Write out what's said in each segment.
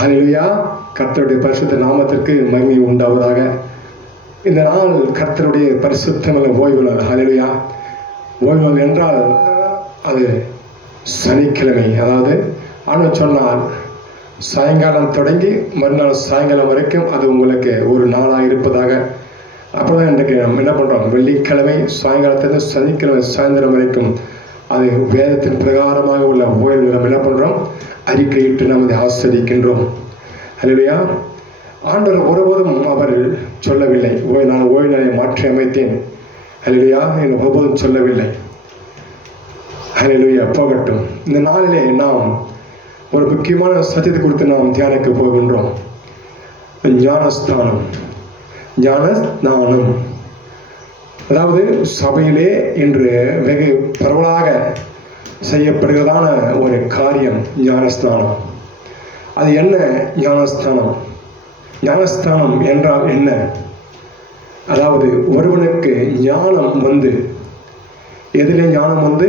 ஹல்லேலூயா. கர்த்தருடைய பரிசுத்த நாமத்திற்கு மகிமை உண்டாவதாக. இந்த நாள் கர்த்தருடைய பரிசுத்தமான ஓய்வு நாள். ஹல்லேலூயா. ஓய்வு நாள் என்றால் அது சனிக்கிழமை. அதாவது ஆண்டவர் சொன்னார், சாயங்காலம் தொடங்கி மறுநாள் சாயங்காலம் வரைக்கும் அது உங்களுக்கு ஒரு நாளாக இருப்பதாக. அப்போதான் இன்றைக்கு நம்ம என்ன பண்ணுறோம், வெள்ளிக்கிழமை சாயங்காலத்திலிருந்து சனிக்கிழமை சாயந்தரம் வரைக்கும் அது வேதத்தின் பிரகாரமாக உள்ள ஓய்வு நம்ம என்ன பண்ணுறோம், அறிக்கையிட்டு நாம் அதை ஆஸ்வதிக்கின்றோம். ஹல்லேலூயா. ஆண்டவர் ஒருபோதும் அவர் சொல்லவில்லை, நான் ஓய்வு நாளை மாற்றி அமைத்தேன். ஹல்லேலூயா. ஒருபோதும் சொல்லவில்லை. ஹல்லேலூயா. போகட்டும். இந்த நாளிலே நாம் ஒரு முக்கியமான சத்தியத்தை குறித்து நாம் தியானிக்க போகின்றோம். ஞானஸ்தானம். ஞானஸ்நானம் அதாவது சபையிலே இன்று வெகு பரவலாக செய்யப்படுகிறதான ஒரு காரியம் ஞானஸ்நானம். அது என்ன ஞானஸ்தானம்? ஞானஸ்தானம் என்றால் என்ன? அதாவது ஒருவனுக்கு ஞானம் வந்து, எதிலே ஞானம் வந்து?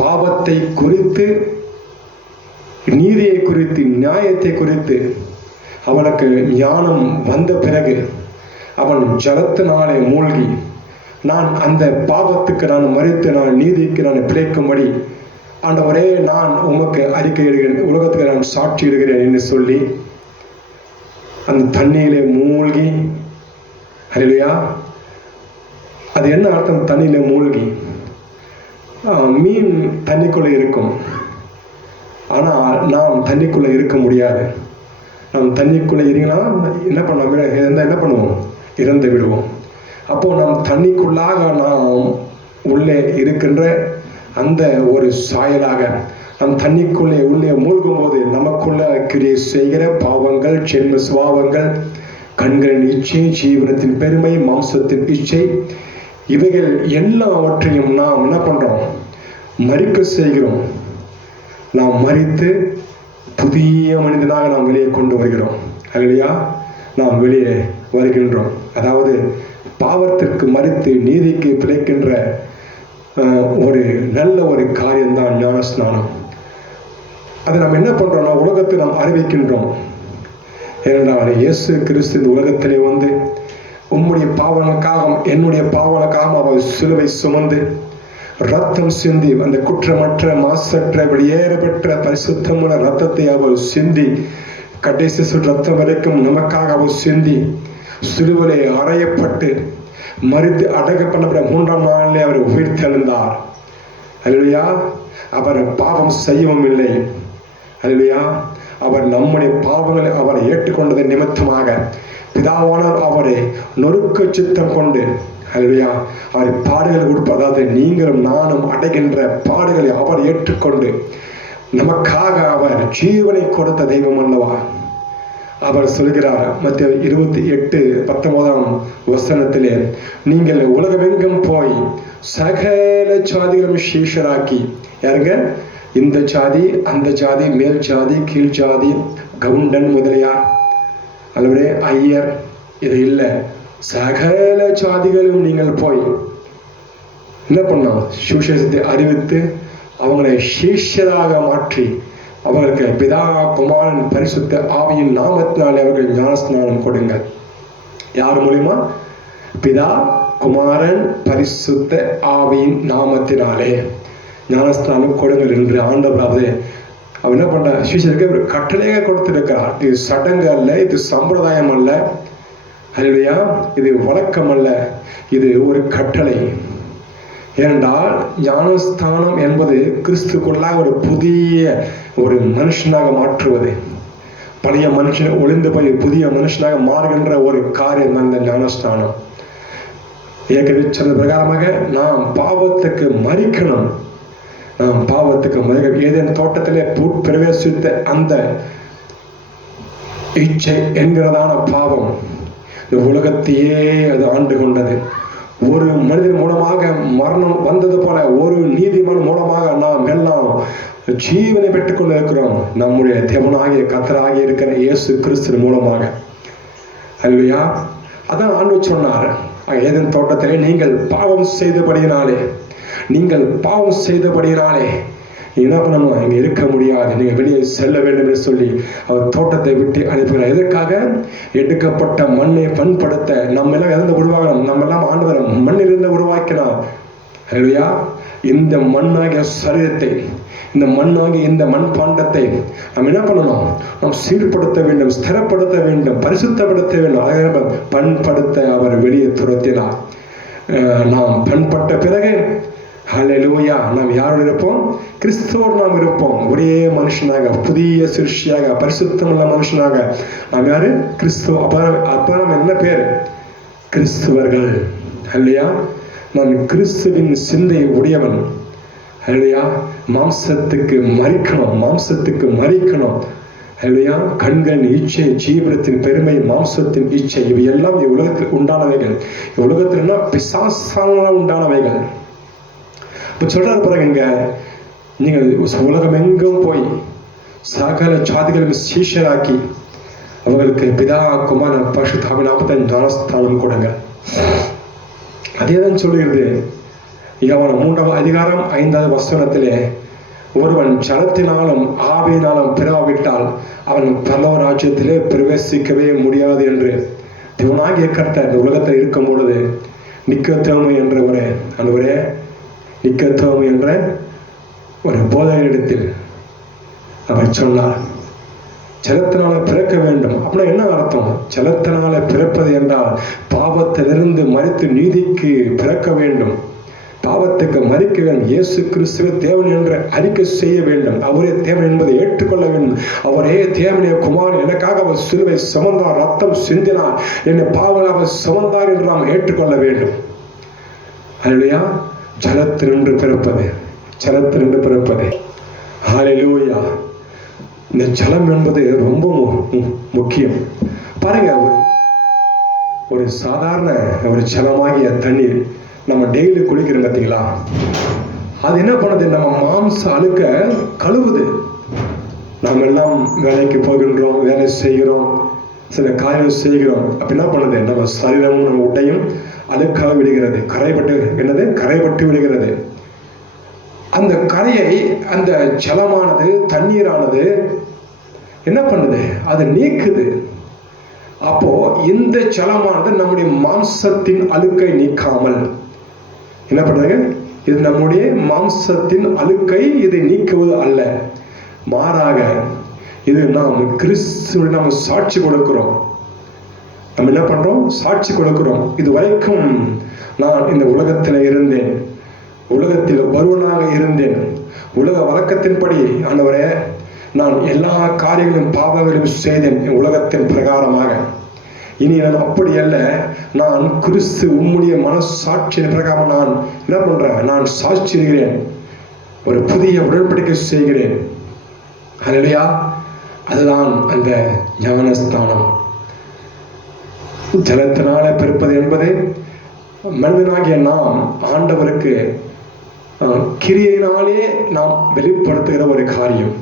பாவத்தை குறித்து, நீதியை குறித்து, நியாயத்தை குறித்து அவனுக்கு ஞானம் வந்த பிறகு அவன் ஜலத்தினாலே மூழ்கி, நான் அந்த பாவத்துக்கு நான் மறித்து நான் நீதிக்கு நான் பிழைக்கும்படி ஆண்டவரே நான் உமக்கு அறிக்கையிடுகிறேன், உலகத்துக்கு நான் சாட்சியிடுகிறேன் என்று சொல்லி அந்த தண்ணியிலே மூழ்கி. ஹல்லேலூயா. அது என்ன அர்த்தம்? தண்ணியிலே மூழ்கி. மீன் தண்ணிக்குள்ளே இருக்கும், ஆனால் நாம் தண்ணிக்குள்ளே இருக்க முடியாது. நாம் தண்ணிக்குள்ளே இருங்கன்னா என்ன பண்ணோம், என்ன பண்ணுவோம், இறந்து விடுவோம். அப்போ நாம் தண்ணிக்குள்ளாக நாம் உள்ளே இருக்கின்ற அந்த ஒரு சாயலாக நம் தண்ணிக்குள்ளே உள்ளே மூழ்கும் போது நமக்குள்ள கிரியை செய்கிற பாவங்கள், ஜென்ம சுபாவங்கள், கண்களின் இச்சை, ஜீவனத்தின் பெருமை, மாம்சத்தின் இச்சை, இவைகள் எல்லாவற்றையும் நாம் என்ன பண்றோம், மறிக்க செய்கிறோம். நாம் மறித்து புதிய மனிதனாக நாம் வெளியே கொண்டு வருகிறோம். ஹல்லேலூயா. நாம் வெளியே வருகின்றோம். அதாவது பாவத்திற்கு மறித்து நீதிக்கு பிழைக்கின்ற ஒரு நல்ல ஒரு காரியம்தான் ஞானஸ்நானம். அதை நாம் என்ன பண்றோம்னா உலகத்தை நாம் அறிவிக்கின்றோம். ஏனென்றால் இயேசு கிறிஸ்து இந்த உலகத்திலே வந்து உம்முடைய பாவனுக்காகவும் என்னுடைய பாவனுக்காகவும் அவர் சிலுவை சுமந்து ரத்தம் சிந்தி, அந்த குற்றமற்ற மாசற்ற வெளியேறப்பெற்ற பரிசுத்தமான ரத்தத்தை அவர் சிந்தி, கடைசி ரத்தம் வரைக்கும் நமக்காக அவர் சிந்தி சிலுவிலே அறையப்பட்டு மரித்து அடக்கம் பண்ணப்பட்ட 3ஆம் நாளிலே அவர் உயிர்த்தெழுந்தார். ஹல்லேலூயா. அவர் பாவம் செய்யவும் இல்லை. ஹல்லேலூயா. அவர் நம்முடைய பாவங்களை அவர் ஏற்றுக்கொண்டதன் நிமித்தமாக பிதாவானவர் அவரை நொறுக்க சித்தம் கொண்டு, ஹல்லேலூயா, அவர் பாடுகளை கொடுப்பார். அதாவது நீங்களும் நானும் அடைகின்ற பாடுகளை அவர் ஏற்றுக்கொண்டு நமக்காக அவர் ஜீவனை கொடுத்த தெய்வம் அல்லவா. அவர் சொல்கிறார் மத்தேயு 28:19 நீங்கள் உலகமெங்கும் போய் சகல ஜாதிகளும் சீஷராக்கி. யாருங்க? இந்த ஜாதி, அந்த ஜாதி, மேல் ஜாதி, கீழ் ஜாதி, கவுண்டன் முதலியார், அல்லது ஐயர், இது இல்லை, சகல ஜாதிகளும் நீங்கள் போய் என்ன பண்ணோம், சுவிசேஷத்தை அறிவித்து அவங்களை சீஷராக மாற்றி அவர்களுக்கு பிதா குமாரன் பரிசுத்த ஆவியின் நாமத்தினாலே அவர்கள் ஞானஸ்நானம் கொடுங்கள். யார் மூலியமா? பிதா குமாரன் பரிசுத்த ஆவியின் நாமத்தினாலே ஞானஸ்நானம் கொடுங்கள் என்று ஆண்டவர் அவர் என்ன பண்ற, சீஷருக்கு ஒரு கட்டளையாக கொடுத்திருக்கிறார். இது சடங்கு அல்ல, இது சம்பிரதாயம் அல்ல. ஹல்லேலூயா. இது வழக்கம் அல்ல, இது ஒரு கட்டளை. ஏனென்றால் ஞானஸ்தானம் என்பது கிறிஸ்துக்குள்ளாக ஒரு புதிய ஒரு மனுஷனாக மாற்றுவது. பழைய மனுஷன் ஒளிந்து போய் புதிய மனுஷனாக மாறுகின்ற ஒரு காரியம் அந்த ஞானஸ்தானம். ஏற்கனவே சொன்ன பிரகாரமாக நாம் பாவத்துக்கு மறிக்கணும். நாம் பாவத்துக்கு மறிக்க, ஏதேன் தோட்டத்திலே பிரவேசித்த அந்த இச்சை என்கிறதான பாவம் இந்த உலகத்தையே அது ஆண்டு கொண்டது. ஒரு மனிதன் மூலமாக மரணம் வந்தது போல ஒரு நீதிமன் மூலமாக நாம் எல்லாம் ஜீவனை பெற்றுக் கொண்டு இருக்கிறோம். நம்முடைய தேவனாகிய கர்த்தராகிய இருக்கிற இயேசு கிறிஸ்து மூலமாக. ஹல்லேலூயா. அதான் ஆண்டவர் சொன்னார் ஏதேன் தோட்டத்திலே நீங்கள் பாவம் செய்தபடியினாலே என்ன பண்ணணும், இங்க இருக்க முடியாது, நீங்க வெளியே செல்ல வேண்டும் என்று சொல்லி அவர் தோட்டத்தை விட்டு அனுப்புகிறார். எதற்காக? எடுக்கப்பட்ட மண்ணை பண்படுத்த. நம்ம எல்லாம் இருந்து உருவாகணும். நம்ம எல்லாம் ஆண்டவர் மண்ணிலிருந்து உருவாக்கினார். அல்லேலூயா. இந்த மண்ணாகிய சரீரத்தை, இந்த மண்ணாகிய இந்த மண்பாண்டத்தை நாம் என்ன பண்ணணும்? நாம் சீர்படுத்த வேண்டும், ஸ்திரப்படுத்த வேண்டும், பரிசுத்தப்படுத்த வேண்டும். அதை பண்படுத்த அவர் வெளியே துரத்தினார். நாம் பண்பட்ட பிறகு ஹல்லேலூயா, நாம் யாரோடு இருப்போம்? கிறிஸ்துவோடு நாம் இருப்போம். ஒரே மனுஷனாக, புதிய சிருஷ்டியாக, பரிசுத்தமுள்ள மனுஷனாக நாம் யாரு? கிறிஸ்துவ. அப்புறம் என்ன பேர்? கிறிஸ்துவர்கள். அல்லையா, நான் கிறிஸ்துவின் சிந்தை உடையவன். அல்லையா, மாம்சத்துக்கு மறிக்கணும், மாம்சத்துக்கு மறிக்கணும். அல்லையா, கண்களின் இச்சை, ஜீவனத்தின் பெருமை, மாம்சத்தின் இச்சை, இவை எல்லாம் உலகத்தில் உண்டானவைகள். உலகத்தில்னா பிசாசால் உண்டானவைகள். இப்போ சொல்றாரு பாருங்க, நீங்க உலகம் எங்கும் போய் சகல ஜாதிகளும் சீஷராக்கி அவங்களுக்கு பிதா குமார பரிசுத்த நாமத்தை ஞானஸ்தானம் கொடுங்க. அதேதான் சொல்லுகிறது யோவான் 3ஆம் அதிகாரம் 5வது வசனத்திலே, ஒருவன் ஜலத்தினாலும் ஆவியினாலும் பிறவாவிட்டால் அவன் பரலோக ராஜ்யத்திலே பிரவேசிக்கவே முடியாது என்று தேவனாகிய கர்த்தர் இந்த உலகத்தில் இருக்கும் பொழுது நிக்கதேமு என்ற நிக்கதேமு என்ற ஒரு போதகரிடத்தில் அவர் சொன்னார், ஜலத்தினால பிறக்க வேண்டும். அப்படின்னா என்ன அர்த்தம்? ஜலத்தினால பிறப்பது என்றால் பாவத்திலிருந்து மரித்து நீதிக்கு பிறக்க வேண்டும், பாவத்துக்கு மறிக்க வேண்டும். இயேசு கிறிஸ்துவை தேவன் என்று அறிக்கை செய்ய வேண்டும். அவரே தேவன் என்பதை ஏற்றுக்கொள்ள வேண்டும். அவரே தேவனுடைய குமாரன், எனக்காக அவர் சிலுவை சுமந்தார், ரத்தம் சிந்தினார், என்னை பாவனாக சுமந்தார் என்று நாம் ஏற்றுக்கொள்ள வேண்டும். அல்லேலூயா. ஜலத்தினின்று பிறப்பது, ஜலத்தினின்று பிறப்பது. ஹல்லேலூயா. இந்த ஜலம் என்பது ரொம்ப முக்கியம். பாருங்க, ஒரு சாதாரண ஒரு ஜலமாகிய தண்ணீர் நம்ம டெய்லி குளிக்கிறோம் பார்த்தீங்களா? அது என்ன பண்ணுது? நம்ம மாம்ச அழுக்க கழுவுது. நாம் எல்லாம் வேலைக்கு போகின்றோம், வேலை செய்கிறோம், சில காரியம் செய்கிறோம். அப்ப என்ன பண்ணுது? நம்ம சரீரமும் நம்ம உடையும் அழுக்காக விடுகிறது, கரைபட்டு விடுகிறது. அந்த கரையை அந்த ஜலமானது, தண்ணீரானது என்ன பண்ணுது? அது நீக்குது. அப்போ இந்த ஜலமானது நம்முடைய மாம்சத்தின் அழுக்கை நீக்காமல் என்ன பண்ணுங்க? இது நம்முடைய மாம்சத்தின் அழுக்கை இதை நீக்குவது அல்ல, மாறாக இது நாம் கிறிஸ்துவை நாம் சாட்சி கொடுக்கிறோம். நம்ம என்ன பண்றோம்? சாட்சி கொடுக்கிறோம். இது வரைக்கும் நான் இந்த உலகத்தில் இருந்தேன், உலகத்தில் ஒருவனாக இருந்தேன், உலக வழக்கத்தின்படி ஆண்டவரே நான் எல்லா காரியங்களும் பாவங்களையும் செய்தேன் உலகத்தின் பிரகாரமாக. இனி நான் அப்படி அல்ல, நான் கிறிஸ்து உம்முடைய மனசாட்சியின் பிரகாரம் நான் என்ன பண்றேன்? நான் சாட்சிகிறேன், ஒரு புதிய உடன்படிக்கை செய்கிறேன். அல்லேலூயா. அதுதான் அந்த ஞானஸ்தானம். ஜலத்தினால பிறப்பது என்பது மனிதனாகிய நாம் ஆண்டவருக்கு கிரியையினாலே நாம் வெளிப்படுத்துகிற ஒரு காரியம்.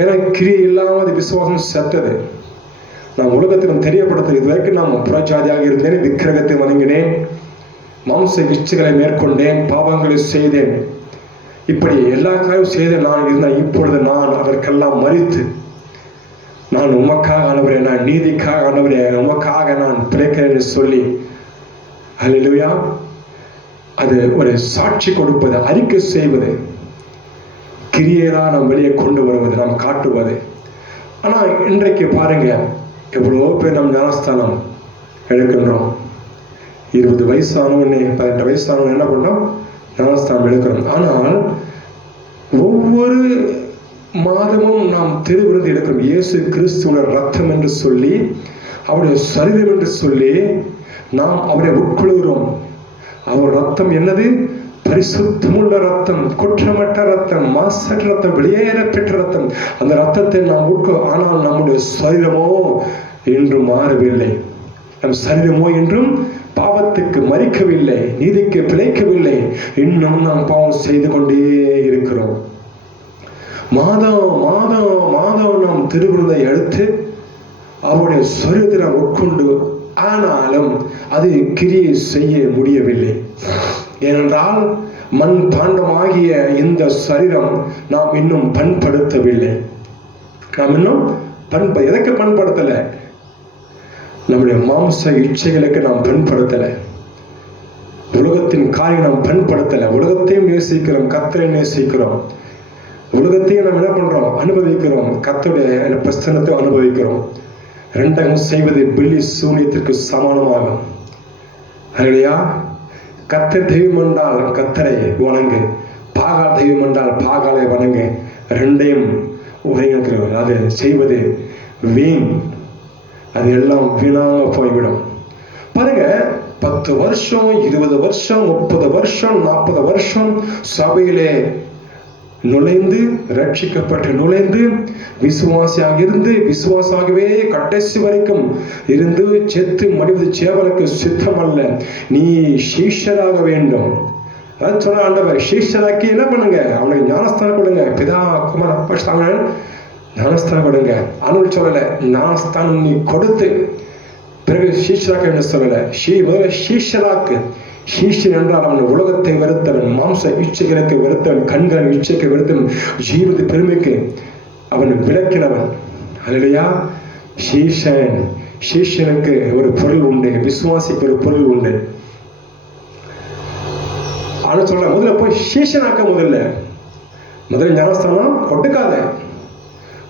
ஏன்னா கிரியை இல்லாமல் விசுவாசம் செத்தது. நான் உலகத்திலும் தெரியப்படுத்த, இது வரைக்கும் நான் புறஜாதியாக இருந்தேன், விக்கிரகத்தை வணங்கினேன், மாம்ச இச்சைகளை மேற்கொண்டேன், பாவங்களை செய்தேன், இப்படி எல்லா காரியம் செய்த நான் இருந்தேன். இப்பொழுது நான் அதற்கெல்லாம் மறித்து நான் உமக்காக ஆண்டவரே, நான் நீதிக்காக ஆண்டவரே, உமக்காக நான் பிழைக்கிறேன் என்று சொல்லி அல்லேலூயா. அது ஒரு சாட்சி கொடுப்பது, அறிக்கை செய்வது, கிரியைதான் நாம் வெளியே கொண்டு வருவது, நாம் காட்டுவது. ஆனால் இன்றைக்கு பாருங்க, எவ்வளோ பேர் நம் ஞானஸ்தானம் எடுக்கின்றோம். 20 வயசானவனே 18 வயசானவன் என்ன பண்ணோம்? ஞானஸ்தானம் எடுக்கிறோம். ஆனால் ஒவ்வொரு மாதமும் நாம் திருவிருந்து எடுக்கிறோம். இயேசு கிறிஸ்துவோட ரத்தம் என்று சொல்லி, அவருடைய சரீரம் என்று சொல்லி நாம் அவரை உட்கொள்கிறோம். அவர் ரத்தம் என்னது? பரிசுத்தமுள்ள ரத்தம், குற்றமற்ற ரத்தம், மாசற்ற ரத்தம், வெளியேற பெற்ற ரத்தம். அந்த ரத்தத்தை நாம் ஆனால் நம்முடைய சரீரமோ என்றும் மாறவில்லை. நம் சரீரமோ என்றும் பாவத்துக்கு மறிக்கவில்லை, நீதிக்கு பிழைக்கவில்லை. இன்னும் நாம் பாவம் செய்து கொண்டே இருக்கிறோம். மாதம் மாதம் மாதம் நாம் திருவிருந்தை எடுத்து அவருடைய சரீரத்தை நாம் உட்கொண்டு, ஆனாலும் அது கிரியை செய்ய முடியவில்லை. ஏனென்றால் மண் பாண்டமாகிய இந்த சரீரம் நாம் இன்னும் பண்படுத்தவில்லை. நாம் இன்னும் எதற்கு பண்படுத்தலை? நம்முடைய மாம்ச இச்சைகளுக்கு நாம் பண்படுத்தலை. உலகத்தின் காரியம் நாம் பண்படுத்தலை. உலகத்தையும் நேசிக்கிறோம், கர்த்தரை நேசிக்கிறோம். உலகத்தையும் நாம் என்ன பண்றோம்? அனுபவிக்கிறோம். கர்த்தருடைய பிரசன்னத்தை அனுபவிக்கிறோம். ரெண்டையும் செய்வது பில்லி சூனியத்திற்கு சமானமாகும். அல்லேலூயா. கர்த்தர் தெய்வம் என்றால் கர்த்தரை வணங்கு, பாகால் தெய்வம் என்றால் பாகாலை வணங்கு. ரெண்டையும் ஒருங்கிணைக்கிறோம். அதை செய்வது வீண். அது எல்லாம் வீணாக போய்விடும். பாருங்க, 10 வருஷம், 20 வருஷம், 30 வருஷம், 40 வருஷம் சபையிலே நுழைந்து, ரட்சிக்கப்பட்டு நுழைந்து, விசுவாசியாக இருந்து, விசுவாசாகவே கடைசி வரைக்கும் இருந்து செத்து மடிவது சேவலுக்கு சித்தம் அல்ல, நீ சீஷராக வேண்டும். அதான் சொல்ல ஆண்டவர். சீஷராக்கி என்ன பண்ணுங்க? அவனுக்கு ஞானஸ்தானம் கொடுங்க. பிதா குமார பரிசுத்தாவிய ஞானஸ்தானம் கொடுங்க. அனுள் சொல்லலை, ஞானஸ்தானம் நீ கொடுத்து பிறகு சீஷராக்க என்று சொல்லலை. முதல்ல சீஷராக்கு. சீஷன் என்றால் அவன் உலகத்தை வெறுத்தவன், மாம்ச இச்சைகளுக்கு வெறுத்தவன், கண்களின் இச்சைக்கு வெறுத்தவன், ஜீவத பெருமைக்கு அவன் விளக்கினவன். அல்லேலூயா. சீஷனுக்கு ஒரு பொருள் உண்டு, விசுவாசிக்கு ஒரு பொருள் உண்டு. ஆனா சொல்ல முதல்ல போய் சீஷனாக்க. முதல்ல ஞானஸ்தானம் கொடுக்காத.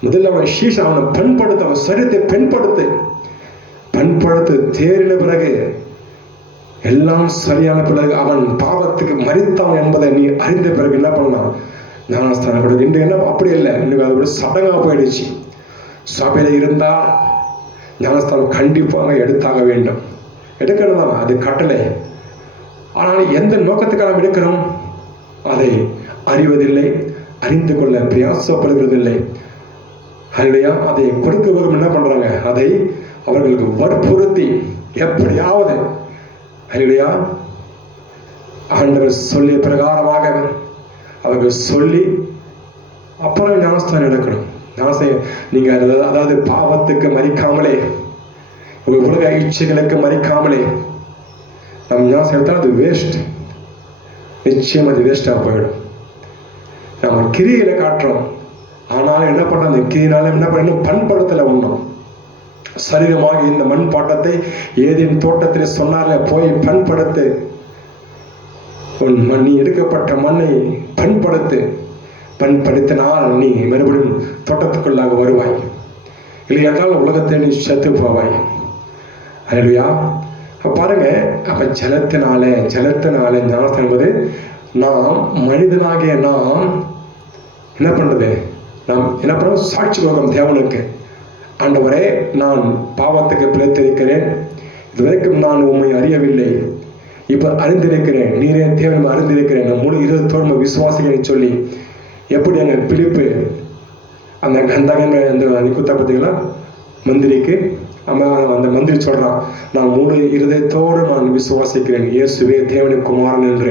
முதல்ல அவன் சீஷன், அவனை பண்படுத்த, அவன் சரீரத்தை பண்படுத்த தேறின பிறகு, எல்லாம் சரியான பிறகு, அவன் பாவத்துக்கு மரித்தான் என்பதை நீ அறிந்த பிறகு என்ன பண்ணலாம்? ஞானஸ்தானம் கொடுக்க. இன்று என்ன அப்படி இல்லை, இன்னைக்கு அது ஒரு சடங்காக போயிடுச்சு. சபையில இருந்தால் ஞானஸ்தானம் கண்டிப்பாக எடுத்தாக வேண்டும். எடுக்கணும் தான், அது கட்டளை. ஆனால் எந்த நோக்கத்துக்காக நாம் எடுக்கிறோம்? அதை அறிவதில்லை, அறிந்து கொள்ள பிரயாசப்படுகிறதில்லை. அல்லேலூயா. அதை கொடுக்கவர்கள் என்ன பண்றாங்க? அதை அவர்களுக்கு வற்புறுத்தி எப்படியாவது, அல்லேலூயா, ஆண்டவர் சொல்லிய பிரகாரமாக அவர்கள் சொல்லி அப்புறம் ஞானஸ்தானம் எடுக்கணும். நீங்க அதாவது பாவத்துக்கு மறிக்காமலே, உலக இச்சைகளுக்கு மறிக்காமலே நம்ம ஞானம் எடுத்தால் அது வேஸ்ட். நிச்சயம் அது வேஸ்டாக போயிடும். நம்ம கிரியில காட்டுறோம், ஆனாலும் என்ன பண்றோம்? அந்த கிரியினால என்ன பண்ணணும்? பண்படுத்தலை. ஒன்றும் சரீரமாக இந்த மண் பாட்டத்தை ஏதேன் தோட்டத்தில் சொன்னார்ல, போய் பண்படுத்து. நீ எடுக்கப்பட்ட மண்ணை பண்படுத்தினால் நீ மறுபடியும் தோட்டத்துக்குள்ளாக வருவாய். இல்லையென்றால் உலகத்தை நீ செத்து போவாய். அல்லேலூயா. பாருங்க, அப்ப ஜலத்தினாலே ஞானஸ்தானம் என்பது நாம் மனிதனாகிய நாம் என்ன பண்றது? நாம் என்ன பண்றோம்? சாட்சி போகிறோம் தேவனுக்கு. ஆண்டவரே, நான் பாவத்துக்கு பிழைத்திருக்கிறேன், இதுவரைக்கும் நான் உம்மை அறியவில்லை, இப்ப அறிந்திருக்கிறேன், நீரே தேவன் அறிந்திருக்கிறேன், நான் முழு இருதயத்தோடு விசுவாசிக்கிறேன்னு சொல்லி, எப்படி அங்க பிலிப்பு அந்த கந்தகன் நிக்குத்தா பார்த்தீங்களா மந்திரிக்கு, அந்த மந்திரி சொல்றான், நான் முழு இருதயத்தோடு நான் விசுவாசிக்கிறேன், இயேசுவே தேவனின் குமாரன் என்று.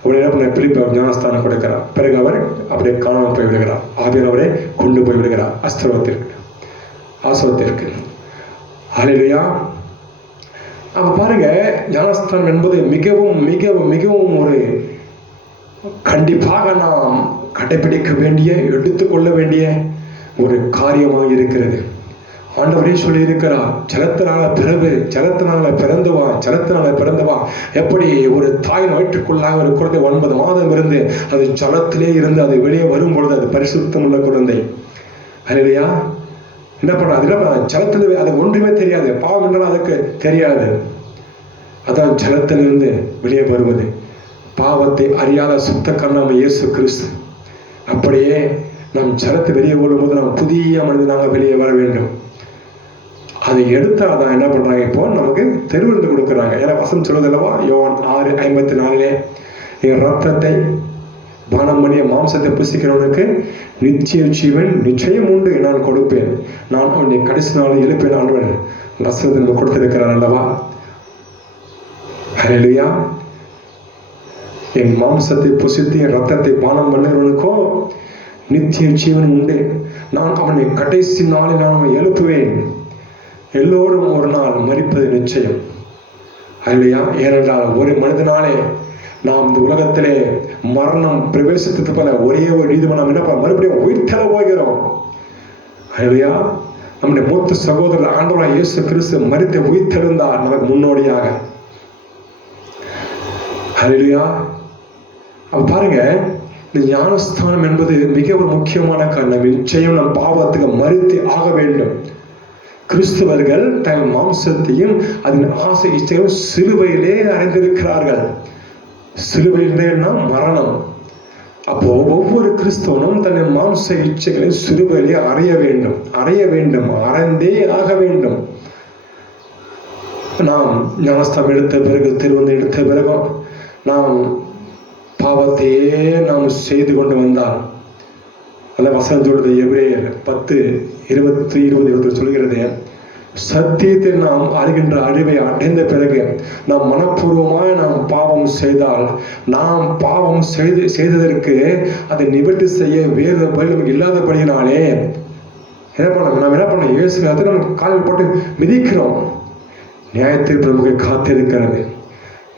அப்படி என்ன பண்ண? பிலிப்பு ஞானஸ்தானம் கொடுக்கிறார். பிறகு அவர் அப்படியே காணாமல் போய் விடுகிறார். ஆவியானவரை அவரை கொண்டு போய் விடுகிறார் ஆசவத்திற்கு. அல்லேலூயா. அப்ப பாருங்க, ஞானஸ்தானம் என்பது மிகவும் மிகவும் மிகவும் ஒரு கண்டிப்பாக நாம் கடைபிடிக்க வேண்டிய, எடுத்துக்கொள்ள வேண்டிய ஒரு காரியமாக இருக்கிறது. ஆண்டவரே சொல்லி இருக்கிறார், ஜலத்தினால பிறந்தவா. எப்படி ஒரு தாயின் வயிற்றுக்குள்ளாக ஒரு குழந்தை 9 மாதம் இருந்து அது ஜலத்திலே இருந்து அது வெளியே வரும் பொழுது அது பரிசுத்தம் உள்ள குழந்தை. அல்லேலூயா. என்ன பண்ண? அது ஜலத்தில் அது ஒன்றுமே தெரியாது, பாவம் என்றால் அதுக்கு தெரியாது. அதான் ஜலத்திலிருந்து வெளியே வருவது. பாவத்தை அறியாத சுத்த கர்ணம் இயேசு கிறிஸ்து. அப்படியே நம் ஜலத்தை வெளியே வரும்போது நாம் புதிய மனிதனாக வெளியே வர வேண்டும். அதை எடுத்தால் தான் என்ன பண்றாங்க? இப்போ நமக்கு தெரிவித்து கொடுக்குறாங்க. ஏன்னா வசனம் சொல்லுதல்லவா, யோவான் 6:54, என் ரத்தத்தை பானம் பண்ணிய மாம்சத்தை புசிக்கிறவனுக்கு நிச்சய ஜீவன் நிச்சயம் உண்டு, நான் கொடுப்பேன், நான் அவனை கடைசி நாள் எழுப்பேன். ஆண்டவர் வசனத்தை நம்ம கொடுத்திருக்கிறார் அல்லவா? ஹல்லேலூயா. என் மாம்சத்தை புசித்து என் ரத்தத்தை பானம் பண்ணுறவனுக்கும் நிச்சய ஜீவன் உண்டு, நான் அவனை கடைசி நாளில் நான் அவனை எழுப்புவேன். எல்லோரும் ஒரு நாள் மரிப்பது நிச்சயம். அல்லையா? ஏனென்றால் ஒரு மனிதனாலே நாம் இந்த உலகத்திலே மரணம் பிரவேசித்தது போல ஒரே ஒரு நீதிமன்றம் நாம் என்ன பண்ண மறுபடியும் உயிர்த்தெழ போகிறோம். அல்லேலூயா. நம்முடைய மூத்த சகோதரர் ஆண்டவராகிய இயேசு கிறிஸ்து மரித்து உயிர்த்தெழுந்தார் நமக்கு முன்னோடியாக. அல்லேலூயா. அப்ப பாருங்க, இந்த ஞானஸ்தானம் என்பது மிக ஒரு முக்கியமான காரணம். நிச்சயம் நம் பாவத்துக்கு மரித்து ஆக வேண்டும். கிறிஸ்தவர்கள் தங்கள் மாம்சத்தையும் அதன் ஆசை இச்சையும் சிலுவையிலே அறைந்திருக்கிறார்கள். சிலுவையிலேன்னா மரணம். அப்போ ஒவ்வொரு கிறிஸ்தவனும் தன் மாம்ச இச்சைகளை சிலுவையிலே அறைய வேண்டும், அறைந்தே ஆக வேண்டும். நாம் ஞானஸ்தானம் எடுத்த பிறகு, திருவந்து எடுத்த பிறகும் நாம் பாவத்தையே நாம் செய்து கொண்டு வந்தால், அந்த வசனம் சொல்றது எபிரேயர் 10:20 சொல்கிறது, சத்தியத்தில் நாம் அறிகின்ற அறிவை அடைந்த பிறகு நாம் மனப்பூர்வமாய் நாம் பாவம் செய்தால், நாம் பாவம் செய்ததற்கு அதை நிவர்த்தி செய்ய வேறு வழி நமக்கு இல்லாதபடியினாலே நாம் என்ன பண்ண இயேசு நம்ம காலில் போட்டு மிதிக்கிறோம். நியாயத்தில் நமக்கு காத்திருக்கிறது.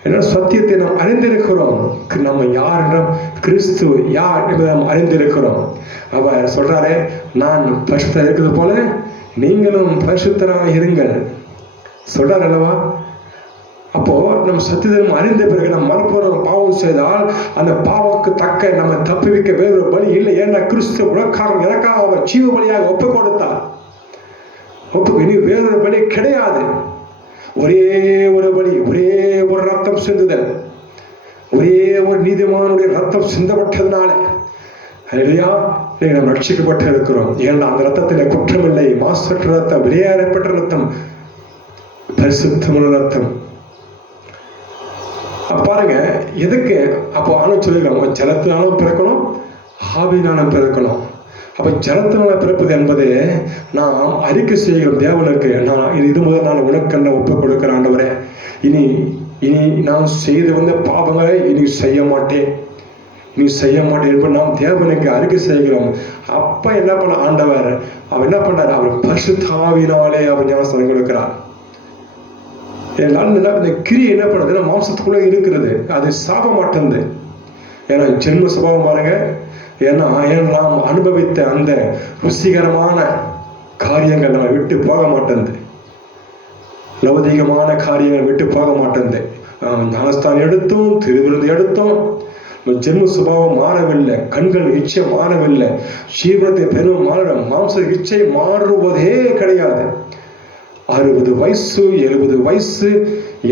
ஏன்னா சத்தியத்தை நாம் அறிந்திருக்கிறோம். நம்ம யார் என்றும் கிறிஸ்து யார் என்று நாம் அறிந்திருக்கிறோம். அவர் சொல்றாரு, நான் பரிசுத்தராக இருக்கிறது போல நீங்களும் பரிசுத்தராக இருங்கள் சொல்றாரு அல்லவா. அப்போ நம்ம சத்தியத்தை அறிந்த பிறகு நம்ம மறுபுறம் பாவம் செய்தால் அந்த பாவக்கு தக்க நம்ம தப்புவிக்க வேறொரு பலி இல்லை. ஏன்னா கிறிஸ்து உனக்காக எனக்காக அவர் ஜீவ பலியாக ஒப்பு கொடுத்தார். இனி வேறொரு பலி கிடையாது. ஒரே ஒரு பலி, ஒரே ஒரு ரத்தம் சிந்துதல், ஒரே ஒரு நீதிமானுடைய ரத்தம் சிந்தப்பட்டதுனால நாம் ரட்சிக்கப்பட்டு இருக்கிறோம். ஏன்னா அந்த ரத்தத்தில் குற்றமில்லை, மாசற்ற ரத்தம், வெளியேறப்பட்ட ரத்தம், பரிசுத்தமான ரத்தம். பாருங்க, எதுக்கு அப்போ ஆணும் சொல்லிக்கலாம், ஜலத்தினாலும் பிறக்கணும், ஆவியினாலும் பிறக்கணும். அப்ப ஜலத்தினால பிறப்பது என்பது நாம் அறிக்கை செய்கிறோம் தேவனுக்கு, நான் இது முதல் நான் உனக்கு ஒப்புக் கொடுக்கிறேன் ஆண்டவரே, இனி நான் செய்து வந்த பாவங்களை இனி செய்ய மாட்டேன் என்பது நாம் தேவனுக்கு அறிக்கை செய்கிறோம். அப்ப என்ன பண்ண ஆண்டவர், அவர் என்ன பண்றாரு, அவர் பரிசுத்த ஆவியினாலே அவர் ஞானஸ்தானம் கொடுக்கிறார். இந்த கிரி என்ன பண்ணுறது, மாம்சத்துக்குள்ள இருக்கிறது, அது சாப மாட்டேங்குது. ஏன்னா ஜென்ம சுபாவம் பாருங்க. ஏன்னா நாம் அனுபவித்த அந்த ருசிகரமான காரியங்கள் நம்ம விட்டு போக மாட்டேங்குது, லௌதிகமான காரியங்கள் விட்டு போக மாட்டேங்குது. ஞானஸ்தானம் எடுத்தோம், திருவிருந்து எடுத்தோம், ஜென்ம சுபாவம் மாறவில்லை, கண்கள் இச்சை மாறவில்லை, ஜீவனத்தை பெரும் மாற மாம்ச இச்சை மாறுவதே கிடையாது. 60 வயசு 70 வயசு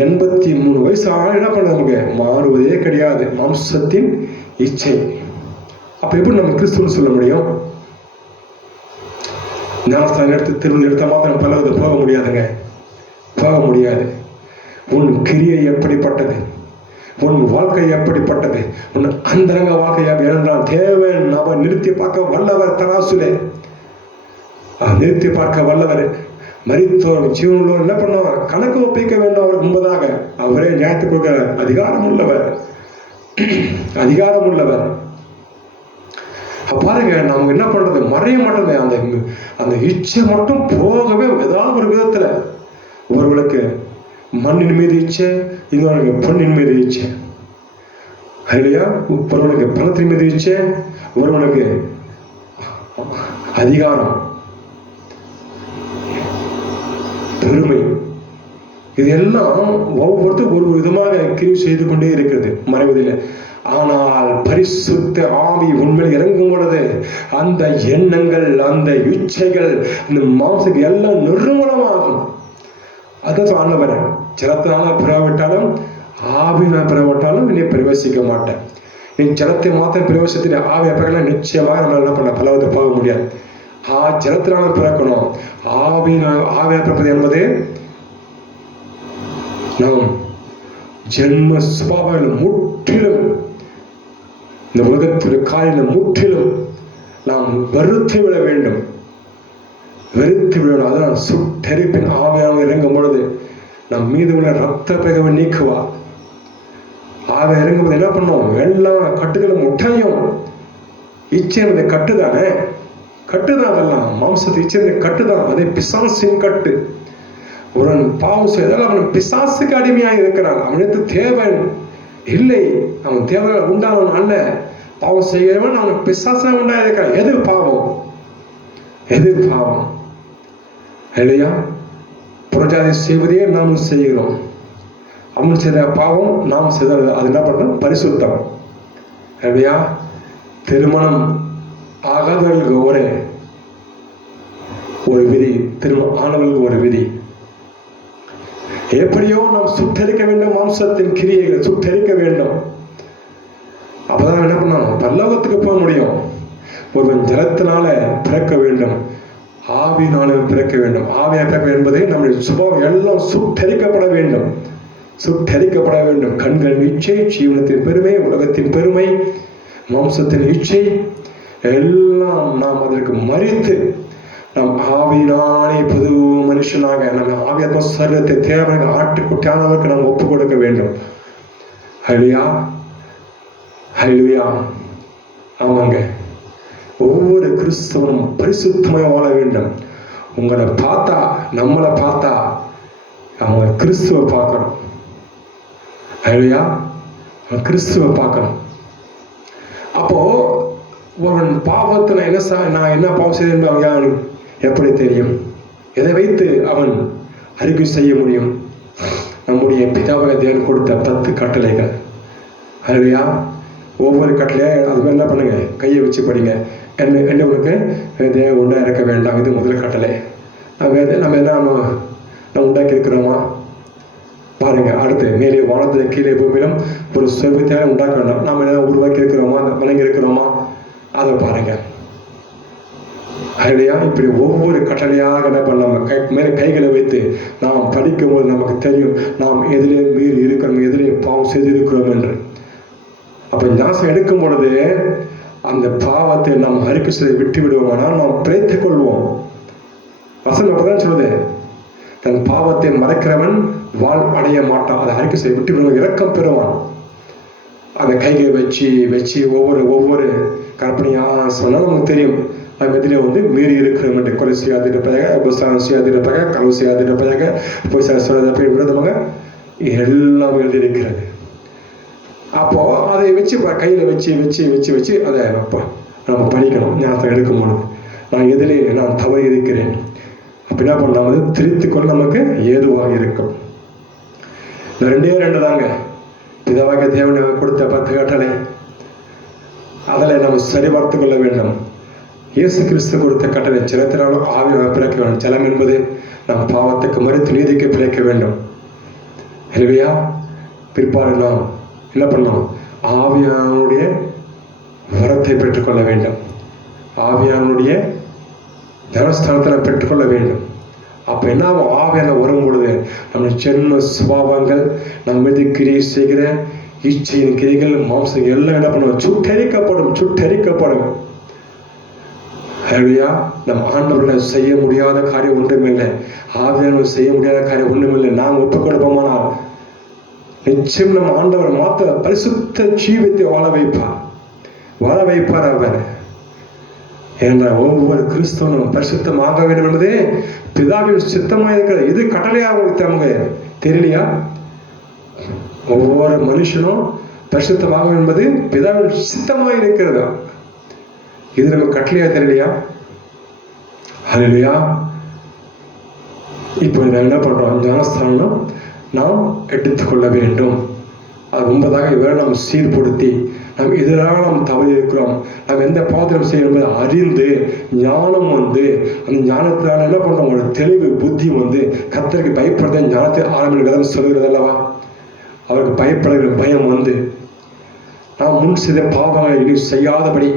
83 வயசு என்ன பண்ண நமக்கு மாறுவதே கிடையாது மாம்சத்தின் இச்சை. அப்ப எப்படி நம்ம கிறிஸ்துவன்னு சொல்ல முடியும்? ஞானஸ்தானம் எடுத்து திருவிழா எடுத்த மாத்திரம் பலவது போக முடியாதுங்க, போக முடியாது. உன் கிரியை எப்படிப்பட்டது, உன் வாழ்க்கை எப்படிப்பட்டது, உன் அந்தரங்க வாழ்க்கை என்றால் தேவன் அவர் நிறுத்தி பார்க்க வல்லவர். தராசுலே நிறுத்தி பார்க்க வல்லவர். மரித்தோர் ஜீவனோர் என்ன பண்ணுவார், கணக்கு ஒப்பிக்க வேண்டும் அவருக்கு முன்பதாக. அவரே நியாயத்தை கொடுக்க அதிகாரம் உள்ளவர். பாருங்க, நமக்கு என்ன பண்றது, மறைய மாட்டேங்குது. அந்த இச்சை மட்டும் போகவே ஏதாவது ஒரு விதத்துல, ஒருவர்களுக்கு மண்ணின் மீது இச்சை, இன்னொருக்கு பொண்ணின் மீது இச்சை, இல்லையா, ஒருவனுக்கு பணத்தின் மீது இச்சை, ஒருவனுக்கு அதிகாரம், பெருமை, இது எல்லாம் ஒவ்வொருத்தரும் ஒரு விதமாக கிரிவு செய்து கொண்டே இருக்கிறது, மறைவதில்லை. ஆனால் பரிசுத்த ஆவி உண்மையில் இறங்கும் பொழுது அந்த எண்ணங்கள், அந்த இச்சைகள், அந்த மாம்சத்துக்கு எல்லாம் நிர்மூலமாகும். அதான் ஆண்டவர், ஜலத்தினால பிறவிட்டாலும் ஆவியினால் பிறவிட்டாலும் நீ பிரவேசிக்க மாட்டேன். நீ ஜலத்தை மாத்திரம் பிரவேசத்தில் ஆவியை பிறகு நிச்சயமாக நம்ம என்ன பண்ண பலவத்தை போக முடியாது. ஜலத்தினால பிறக்கணும். ஆவியாக பிறப்பது என்பது நாம் ஜென்ம சுபாவங்கள் முற்றிலும், இந்த உலகத்துடைய காரியங்கள் முற்றிலும் நாம் வெறுத்து விட வேண்டும். அதான் சுட்டெரிப்பின் ஆவியாக இறங்கும் பொழுது நம் மீது உள்ள ரத்த பகவை நீக்குவா. ஆவை இறங்கும் போது என்ன பண்ணும், எல்லா கட்டுகளும் முட்டையும். இச்சை கட்டுதானே, கட்டுதான், அதெல்லாம் மாம்சத்து இச்சை கட்டுதான். அதே பிசாசின் கட்டு. ஒரு பாவம் செய்தால் அவன் பிசாசுக்கு அடிமையாக இருக்கிறான். அவனுக்கு தேவன் இல்லை, அவன் தேவனால் உண்டானவன் அல்ல. பாவம் செய்கிறவன் அவன் பிசாசாக உண்டாயிருக்கான். எது பாவம்? எது பாவம்? இல்லையா? புறஜாதி செய்வதையே நாம் செய்கிறோம். அவன் செய்த பாவம், நாம் செய்த அது என்ன பண்றோம்? பரிசுத்தம். இல்லையா? திருமணம் ஆகாதவர்களுக்கு ஒரு விதி, திருமணம் ஆனவர்களுக்கு ஒரு விதி. எப்படியோ நாம் சுட்டரிக்க வேண்டும், மாம்சத்தின் கிரியைகளை சுட்டரிக்க வேண்டும். அப்பதான் என்ன பண்ணணும்? பரலோகத்துக்கு போக முடியும். ஒருவன் ஜலத்தினால பிறக்க வேண்டும், ஆவியினால பிறக்க வேண்டும். ஆவியா பிறக்க என்பதை நம்முடைய சுபாவம் எல்லாம் சுட்டரிக்கப்பட வேண்டும், சுட்டரிக்கப்பட வேண்டும். கண்களின் இச்சை, ஜீவனத்தின் பெருமை, உலகத்தின் பெருமை, மாம்சத்தின் இச்சை எல்லாம் நாம் அதற்கு மறித்து நம் ஆவியினாலே புது மனுஷனாக நம்ம ஆவியாத்ம சரீரத்தை தேவையான ஆட்டுக்குட்டியானவருக்கு நாம் ஒப்பு கொடுக்க வேண்டும். ஹல்லேலூயா, ஹல்லேலூயா. ஆமாங்க, ஒவ்வொரு கிறிஸ்தவனும் பரிசுத்தமாய் வாழ வேண்டும். உங்களை பார்த்தா, நம்மளை பார்த்தா அவங்க கிறிஸ்துவை பார்க்கணும். ஹல்லேலூயா, கிறிஸ்துவை பார்க்கணும். அப்போ ஒருவன் பாவத்தில் நான் என்ன பாவம் செய்தேன் அவன் எப்படி தெரியும்? எதை வைத்து அவன் அறிக்கை செய்ய முடியும்? நம்முடைய பிதாவாகிய தேவன் கொடுத்த 10 கட்டளைகள். ஹல்லேலூயா. ஒவ்வொரு கட்டளையா அது என்ன பண்ணுங்க, கையை வச்சு படிங்க. என்ன உனக்கு தேவன் உண்டா இருக்க வேண்டாம், இது முதல் கட்டளை. நம்ம என்ன நம்ம உண்டாக்கி இருக்கிறோமா பாருங்க. அடுத்து, மேலே வானத்துல கீழே பூமியிலும் ஒரு சுயபத்தியாக உண்டாக்க வேண்டாம். நாம் என்ன உருவாக்கி இருக்கிறோமா, வணங்கி இருக்கிறோமா, அதை பாருங்க. ஹல்லேலூயா. இப்படி ஒவ்வொரு கட்டளையாக என்ன பண்ணாம மேலே கைகளை வைத்து நாம் படிக்கும் போது நமக்கு தெரியும் நாம் எதிலே மீறி இருக்கிறோம், எதிலே பாவம் செய்து இருக்கிறோம் என்று. அப்ப ஞாசம் எடுக்கும் பொழுது அந்த பாவத்தை நாம் அறிக்கை செய்து விட்டு விடுவோமானால் நாம் பிழைத்துக் கொள்வோம். வசனம் அப்பதான் சொல்லுது, தன் பாவத்தை மறைக்கிறவன் வாழ் அடைய மாட்டான். அதை அறிக்கை செய்து விட்டு விடுவோம், இரக்கம் பெறுவான். அந்த கைகளை வச்சு ஒவ்வொரு கற்பனையா சொன்னால் நமக்கு தெரியும் நம்ம எதிலே மீறி இருக்கிறோம் என்று. கொலை செய்யாதிருப்பதாக, உபசாரம் செய்யாதிருப்பதாக, களவு செய்யாதிருப்பதாக, போய் சொல்றதை விரோதமாக எல்லாம் எழுதியிருக்கிறது. அப்போ அதை வச்சு கையில வச்சு அதை நம்ம படிக்கணும். ஞாபகம் எடுக்கும்போது நான் எதிலே நான் தவறு இருக்கிறேன் அப்படின்னா பண்ணாமல் திருத்திக்கொள்ள நமக்கு ஏதுவாக இருக்கும். ரெண்டு தாங்க பிதாவாகிய தேவன் கொடுத்த 10 கட்டளை. அதில் நம்ம சரிபார்த்து கொள்ள வேண்டும். இயேசு கிறிஸ்து கொடுத்த கட்டளை ஜலத்தினாலும் ஆவியால் பிறக்க வேண்டும். ஜலம் என்பது நம் பாவத்துக்கு மறித்து நீதிக்கு பிழைக்க வேண்டும். இல்லையா? பிற்பாடு நாம் என்ன பண்ணோம்? ஆவியானுடைய வரத்தை பெற்றுக்கொள்ள வேண்டும். ஆவியானுடைய ஞானஸ்தானத்தை நாம் பெற்றுக்கொள்ள வேண்டும். அப்ப என்ன ஆவியான வரும் பொழுது நம்ம ஜென்ம சுபாவங்கள், நம்ம மீது கிரியை செய்கிற இச்சையின் கிரிகள், மாம்சம் எல்லாம் என்ன பண்ணுவோம்? சுட்டரிக்கப்படும். ஹல்லேலூயா. நம் ஆண்டவர்கள் செய்ய முடியாத காரியம் ஒன்றுமில்லை, ஆவியானவர் செய்ய முடியாத காரியம் ஒன்றுமில்லை. நாம் ஒப்புக் கொடுப்போமானால் நிச்சயம் நம்ம ஆண்டவர் மாத்த பரிசுத்த ஜீவித்தை வாழ வைப்பார் அவர். என்ற ஒவ்வொரு கிறிஸ்தவனும் பரிசுத்தமாக வேண்டும் என்பதே பிதாவின் சித்தமாக இருக்கிறது. இது கட்டளையாக நமக்கு தெரியலையா? ஒவ்வொரு மனுஷனும் பரிசுத்தமாக என்பது பிதாவின் சித்தமாக இருக்கிறதா? இது நமக்கு கட்டளையா தெரியலையா? ஹல்லேலூயா. இப்போ என்ன பண்றோம்? ஞானஸ்தானம் நாம் எடுத்துக்கொள்ள வேண்டும். அது முன்பதாக இவரை நாம் சீர்படுத்தி நாம் எதிராக நாம் தவறி இருக்கிறோம், நாம் எந்த பாத்திரம் செய்யும் என்பதை அறிந்து ஞானம் அந்த ஞானத்தினால என்ன பண்றோம்? ஒரு தெளிவு புத்தி கர்த்தருக்கு பயப்படுற ஞானத்தை ஆரம்பிக்கிறது சொல்கிறது அல்லவா? அவருக்கு பயப்படுகிற பயம் நாம் முன் செய்த பாவங்களை இனி செய்யாதபடி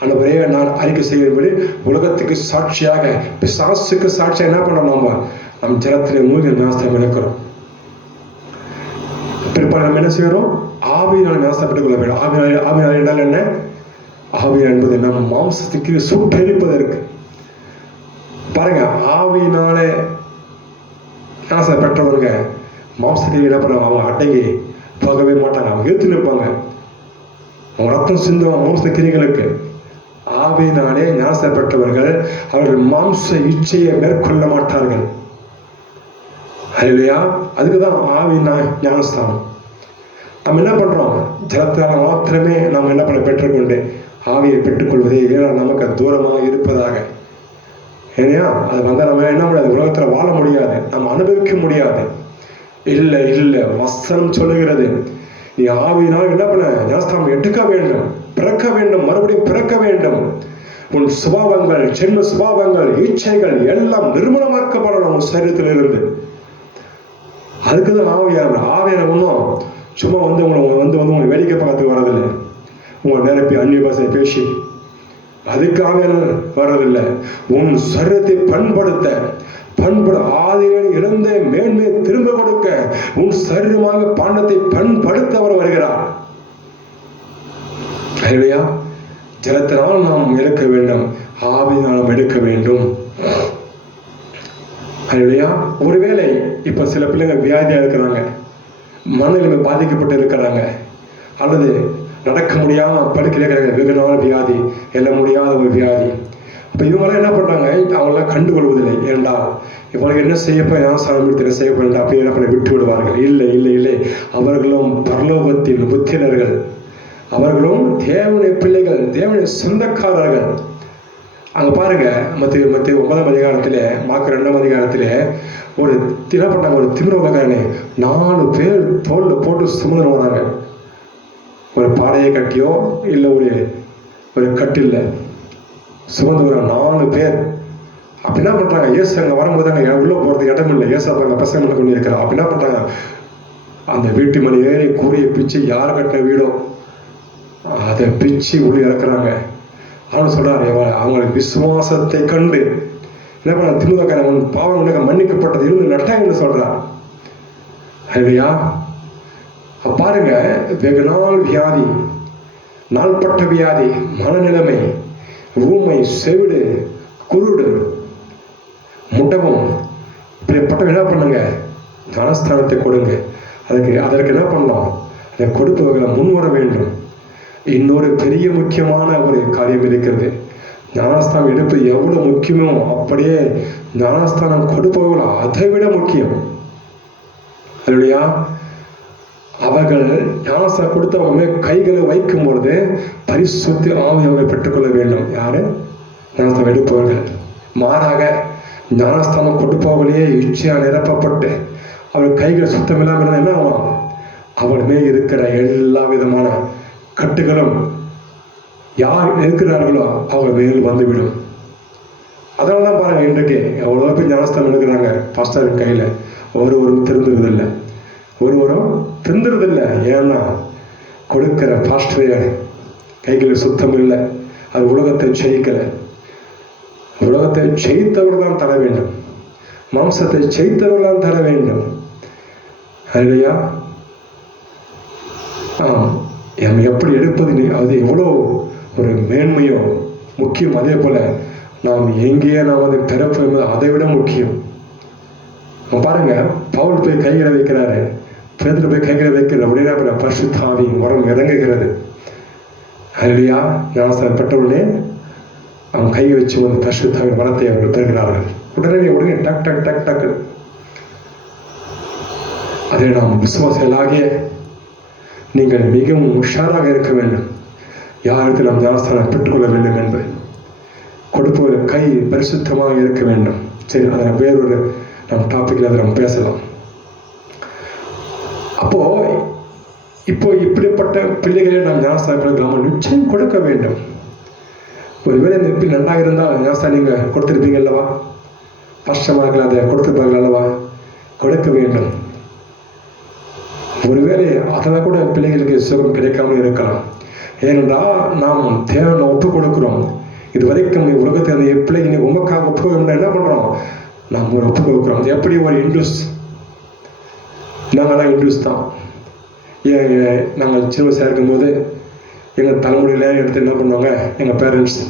ஆண்டவரே நான் அறிக்கை செய்யும்படி உலகத்துக்கு சாட்சியாக, பிசாசுக்கு சாட்சியாக என்ன பண்றோம்? நம்ம ஜலத்திலே மூழ்கி ஞானஸ்தானம் எடுக்கிறோம். பிற்பாடு நம்ம என்ன செய்யறோம்? ஆவியினால் ஞானஸ்தானம் கொள்ள வேண்டும். ஆவியினால் என்றால் என்ன? ஆவியார் என்பது நம்ம மாம்சத்துக்கு சுட்டரிப்பதற்கு. பாருங்க, ஆவியினாலே ஞானஸ்தானம் பெற்றவங்க மாம்சத்துக்கு என்ன பண்ணுவாங்க? அவங்க அடங்கி போகவே மாட்டாங்க, அவங்க எடுத்து நிற்பாங்க. அவங்க ரத்தம் சிந்துவாங்க மாம்ச கிரிகளுக்கு. ஆவியினாலே ஞானஸ்தானம் பெற்றவர்கள் அவர்கள் மாம்ச இச்சையை மேற்கொள்ள மாட்டார்கள். ஹல்லேலூயா. அதுக்குதான் ஆவியினால் ஞானஸ்தானம். நம்ம என்ன பண்றோம்? ஜலத்தால் மாத்திரமே நாம் என்ன பண்ண பெற்றுக்கொண்டு ஆவியை பெற்றுக்கொள்வதே நமக்கு அது தூரமாக இருப்பதாக. ஏன்னா அது வந்தால் நம்ம என்ன முடியாது, உலகத்துல வாழ முடியாது, நம்ம அனுபவிக்க முடியாது. இல்லை இல்லை, வசனம் சொல்லுகிறது, நீ ஆவியினால் என்ன பண்ண? ஞானஸ்தானம் எடுக்க வேண்டும், பிறக்க வேண்டும், மறுபடியும் பிறக்க வேண்டும். உன் சுபாவங்கள், ஜென்ம சுபாவங்கள், இச்சைகள் எல்லாம் நிர்மூலமாக்கப்படணும் உன் சரீரத்தில் இருந்து. அதுக்குதான் ஆவியான ஒன்றும் சும்மா உங்களை வேடிக்கை பார்த்து வர்றதில்லை, உங்களை நிரப்பி அந்நிய பாஷை பேசி அதுக்காக வர்றதில்லை. உன் சரீரத்தை பண்பட ஆதியில் இழந்த மேன்மையை திரும்ப கொடுக்க உன் சரீரமாக பாண்டத்தை பண்படுத்த அவர் வருகிறார். இல்லையா? ஜலத்தினால் நாம் எடுக்க வேண்டும், ஆவியினால் நாம் எடுக்க வேண்டும். இல்லையா? ஒருவேளை இப்ப சில பிள்ளைங்க வியாதியா இருக்கிறாங்க, மனநிலைமை பாதிக்கப்பட்டு இருக்கிறாங்க, அல்லது நடக்க முடியாம படுக்கிறாங்க, வெகு நாள் வியாதி, எல்ல முடியாத ஒரு வியாதி. அப்ப இவங்களாம் என்ன பண்றாங்க? அவங்களாம் கண்டுகொள்வதில்லை. ஏண்டா இவங்களுக்கு என்ன செய்யப்ப ஞானஸ்தானம் என்ன செய்யப்பட அப்படி என்ன பண்ண விட்டு விடுவார்கள். இல்லை இல்லை இல்லை, அவர்களும் பரலோகத்தின் புத்திரர்கள், அவர்களும் தேவனுடைய பிள்ளைகள், தேவனுடைய சொந்தக்காரர்கள். அங்க பாருங்க, மத்திய 9ஆம் அதிகாரத்திலே, மார்க் 2ஆம் அதிகாரத்திலே ஒரு தினப்பட்டாங்க, ஒரு திமிரவக்காரனை 4 பேர் தோல்ல போட்டு சுமந்து வராங்க. ஒரு பாடையை கட்டியோ இல்லை ஒரு கட்டில்ல சுமந்து வர 4 பேர். அப்படி என்ன பண்றாங்க? இயேசு அங்க வரும்போது அங்க உள்ள போறதுக்கு இடம் இல்லை, இயேசு அங்க பசங்க கொண்டு இருக்கிறார். அப்படி என்ன பண்றாங்க? அந்த வீட்டு மணி ஏறி கூறிய பிச்சு யார் கட்டின வீடோ அதை பிச்சு உள்ள இறக்குறாங்க. அவனு சொல்றாரு, அவங்களுக்கு விசுவாசத்தை கண்டு என்ன பண்ண? திமுக பாவம் மன்னிக்கப்பட்டது இருந்து நட்டாங்கன்னு சொல்றான். இல்லையா? பாருங்க, வெகு நாள் வியாதி, நாள்பட்ட வியாதி, மனநிலைமை, ஊமை, செவிடு, குருடு, முட்டகம், இப்படிப்பட்ட என்ன பண்ணுங்க? ஞானஸ்தானத்தை கொடுங்க. அதற்கு என்ன பண்ணோம்? அதை கொடுப்பவர்களை முன்வர வேண்டும். இன்னொரு பெரிய முக்கியமான ஒரு காரியம் இருக்கிறது. ஞானஸ்தானம் எடுப்பு எவ்வளவு முக்கியமோ அப்படியே ஞானஸ்தானம் கொடுப்பவர்கள் அதை விட முக்கியம். இல்லையா? அவர்கள் ஞானஸ்தானம் கொடுத்தவங்க கைகளை வைக்கும் பொழுது பரிசுத்த ஆவியை பெற்றுக்கொள்ள வேண்டும். யாரு? ஞானஸ்தானம் எடுப்பவர்கள். மாறாக ஞானஸ்தானம் கொடுப்பவர்களே இச்சையா நிரப்பப்பட்டு அவர்கள் கைகள் சுத்தம் இல்லாமல் என்ன ஆகும்? அவள் மேல் இருக்கிற எல்லா விதமான கட்டுகளும் யார் இருக்கிறார்களோ அவங்க மேல் வந்துவிடும். அதனாலதான் பாருங்க, இன்றைக்கு எவ்வளோ பேர் ஞானஸ்தானம் எடுக்கிறாங்க பாஸ்டரின் கையில, ஒருவரும் திருந்துறதில்லை, ஒருவரும் திருந்துறதில்லை. ஏன்னா கொடுக்கிற பாஸ்டரைய கைகளில் சுத்தம் இல்லை, அது உலகத்தை ஜெயிக்கலை. உலகத்தை ஜெயித்தவர் தான் தர வேண்டும், மாம்சத்தை ஜெயித்தவர் தான் தர வேண்டும். இல்லையா? எப்படி எடுப்பது, அது எவ்வளோ ஒரு மேன்மையோ முக்கியம். அதே போல நாம் எங்கேயே நாம் அதை பிறப்பு அதை விட முக்கியம். பாருங்க, பவுல் போய் கைகளை வைக்கிறாரு, பேதுரு போய் கைகளை வைக்கிறார். அப்படின்னா பரிசுத்த ஆவி வரம் இறங்குகிறது. இல்லையா? ஞானஸ்தானம் பெற்றவுடனே அவன் கையை வச்சு வந்து பரிசுத்த ஆவி வரத்தை அவர்கள் பெறுகிறார்கள். உடனே டக் டக் டக் டக்கு. அதை நாம் விசுவாசிகளாகிய நீங்கள் மிகவும் உஷாராக இருக்க வேண்டும். யாருக்கு நாம் ஞானஸ்தானம் பெற்றுக்கொள்ள வேண்டும் என்பது கொடுப்பவர் கை பரிசுத்தமாக இருக்க வேண்டும். சரி, அதை வேறொரு நம் டாபிக்ல அதை நம்ம பேசலாம். இப்போ இப்படிப்பட்ட பிள்ளைகளை நாம் ஞானஸ்தானம் நிச்சயம் கொடுக்க வேண்டும். ஒருவேளை இந்த பிள்ளை நல்லா இருந்தால் ஞானஸ்தானம் நீங்க கொடுத்திருப்பீங்க அல்லவா? கஷ்டமாக அதை கொடுத்திருப்பார்கள் அல்லவா? கொடுக்க வேண்டும். ஒருவேளை அதெல்லாம் கூட பிள்ளைகளுக்கு சுகம் கிடைக்காமல் இருக்கலாம். ஏனென்றால் நாம் தேவனை ஒப்பு கொடுக்கிறோம். இது வரைக்கும் உலகத்தை அந்த பிள்ளைங்க உமக்காக ஒப்பு கொடுக்கணும். என்ன பண்றோம்? நாம் ஒரு ஒப்பு கொடுக்குறோம். எப்படி ஒரு இண்டூஸ், நாங்கள்லாம் இண்டூஸ் தான். நாங்கள் சின்ன வயசாக இருக்கும்போது எங்கள் தலைமுறையில எடுத்து என்ன பண்ணுவாங்க, எங்கள் பேரண்ட்ஸ்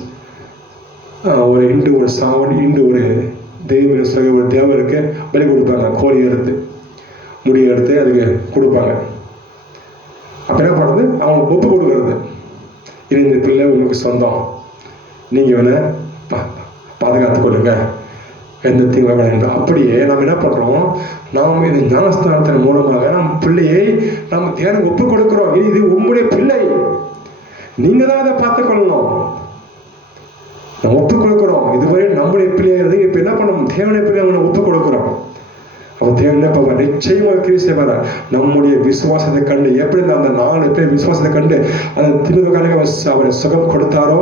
ஒரு இண்டு ஒரு தெய்வம் ஒரு தேவருக்கு பலி கொடுப்பாங்க. கோழி எடுத்து முடியை எடுத்து அதுக்கு கொடுப்பாங்க. அப்போ என்ன பண்ணுறது? அவங்க ஒப்பு கொடுக்கறது, இது இந்த பிள்ளை உங்களுக்கு சொந்தம், நீங்கள் இவனை பாதுகாத்து கொள்ளுங்க, எந்த தீங்கு என்றால் அப்படியே நாம் என்ன பண்றோம், நாம் இந்த ஞானஸ்தானத்தின் மூலமாக நம் பிள்ளையை நாம் தேவனுக்கு ஒப்புக் கொடுக்கிறோம். இது உங்களுடைய பிள்ளை, நீங்க தான் அதை பார்த்துக் கொள்ளணும். நம்ம ஒப்புக் கொடுக்கிறோம். இதுவரை நம்முடைய பிள்ளைகள் இப்ப என்ன பண்ணணும், தேவனுடைய பிள்ளை அவனை ஒப்புக் கொடுக்கிறோம். அவன் தேவன் என்ன பண்ணுவார், நிச்சயமாக கிரியை செய்வார். நம்முடைய விசுவாசத்தை கண்டு எப்படி அந்த 4 பேர் விசுவாசத்தை கண்டு அந்த திருவிழாவுக்கு அவரை சுகம் கொடுத்தாரோ,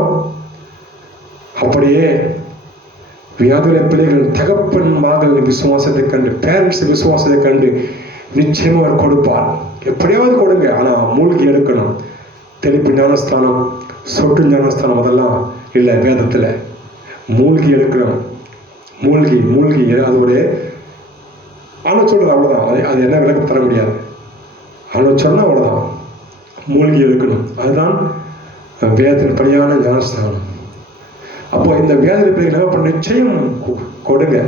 அப்படியே வியாதியுள்ள பிள்ளைகளின் தகப்பன் மகளின் விசுவாசத்தை கண்டு, பேரண்ட்ஸ் விசுவாசத்தை கண்டு நிச்சயமா அவர் கொடுப்பார். எப்படியாவது கொடுங்க, ஆனா மூழ்கி எடுக்கணும். தெளிப்பு ஞானஸ்தானம், சொட்டு ஞானஸ்தானம் அதெல்லாம் இல்லை வேதத்துல. மூழ்கி எடுக்கணும். மூழ்கி மூழ்கி அதோடைய ஆனா சொல்றது அவ்வளவுதான். அது என்ன விளக்கம் தர முடியாது. ஆனா சொன்னா அவ்வளவுதான், மூழ்கி எடுக்கணும். அதுதான் வேதத்தின் படியான ஞானஸ்தானம். அப்போ இந்த வேதனை பிள்ளைகளை நிச்சயம் கொடுங்க,